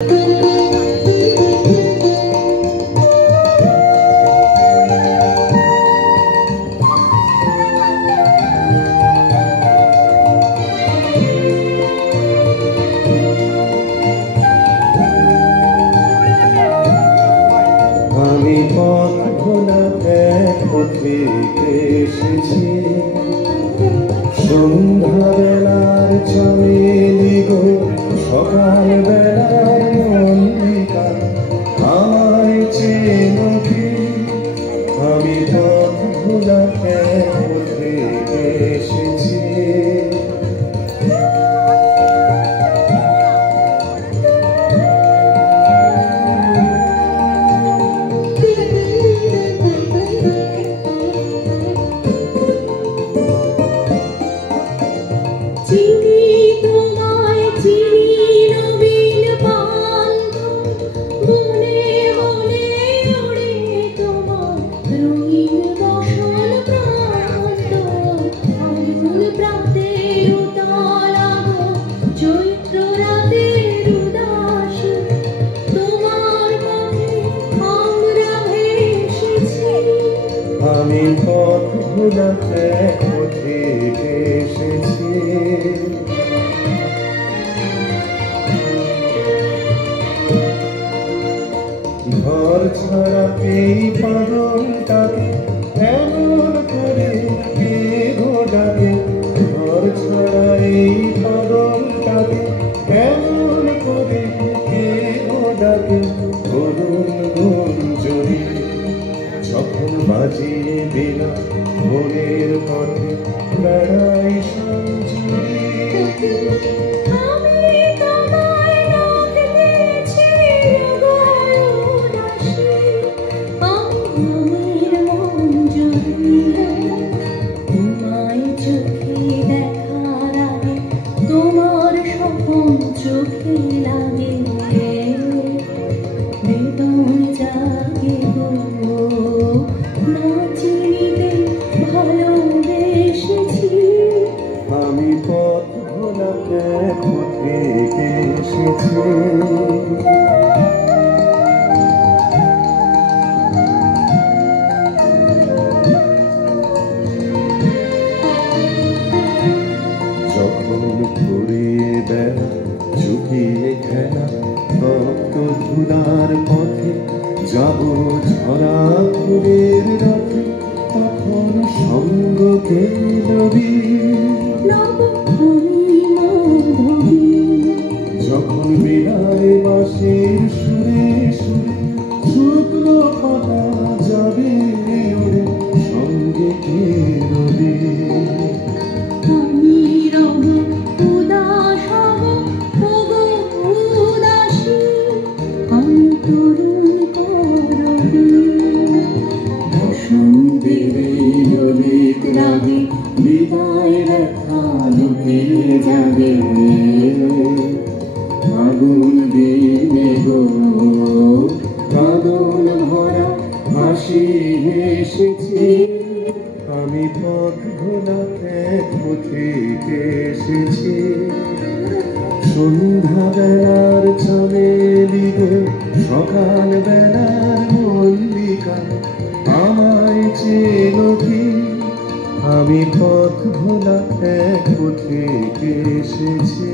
আমি পথ ভোলা পথে এসেছি, সন্ধ্যা বেলার চামেলি গো, সকাল বেলার মল্লিকা, আমায় চেনো কি? আমি পথ ভোলা পথে এসেছি। চিনি তোমায় চিনি নবীন পান্থ, বনে বনে ওড়ে তোমার রঙিন বসন প্রান্ত। ফাল্গুন প্রাতের উতল আগো, চৈত্র রাতের উদাসী, তোমার পথে আমরা ভেসেছি। আমি পথ ভোলা পথে এসেছি। ঘর ছাড়া এই পাগলটাকে এমন করে কে গো ডাকে? ঘর ছাড়া এই পাগলটাকে এমন করে কে গো ডাকে? করুণ গুঞ্জরি যখন বাজিয়ে বিনা মনের পথে বেড়াই সঞ্জুরি। আমি তোমায় ডাক দিয়েছি গো উদাসী, আমার মন জুড়িয়ে তোমায় চোখে দেখার আগে তোমার স্বপন চোখে লাগে। বেদন জাগে গো, না চিনিতে ভালোবেসেছি। আমি পথ ভোলা পথে এসেছি। যখন ঘুরিয়ে বেড়া ঝুঁকিয়ে খেলা তপ্ত ধুলার পথে যাব ঝরা ফুলের রথে, তখন সঙ্গ কে লবি? যখন বিনায় বাঁশির সুরে সুরে শুকনো পাতা যাবে ওরে, সঙ্গে কে রবি? আমি রব উদাস হব ওগো উদাসী, আমি তরুণ করবি। বসন্তের অনেক রাগে বিদায় রেখা লুকিয়ে যাবে, আগুন দিনে গো কাঁদন ভরা হাসি হেসেছি। আমি পথ ভোলা পথে এসেছি, সন্ধ্যা বেলার চামেলি গো, সকাল বেলার মল্লিকা, আমায় চেনো কি? আমি পথ ভোলা পথে এসেছি।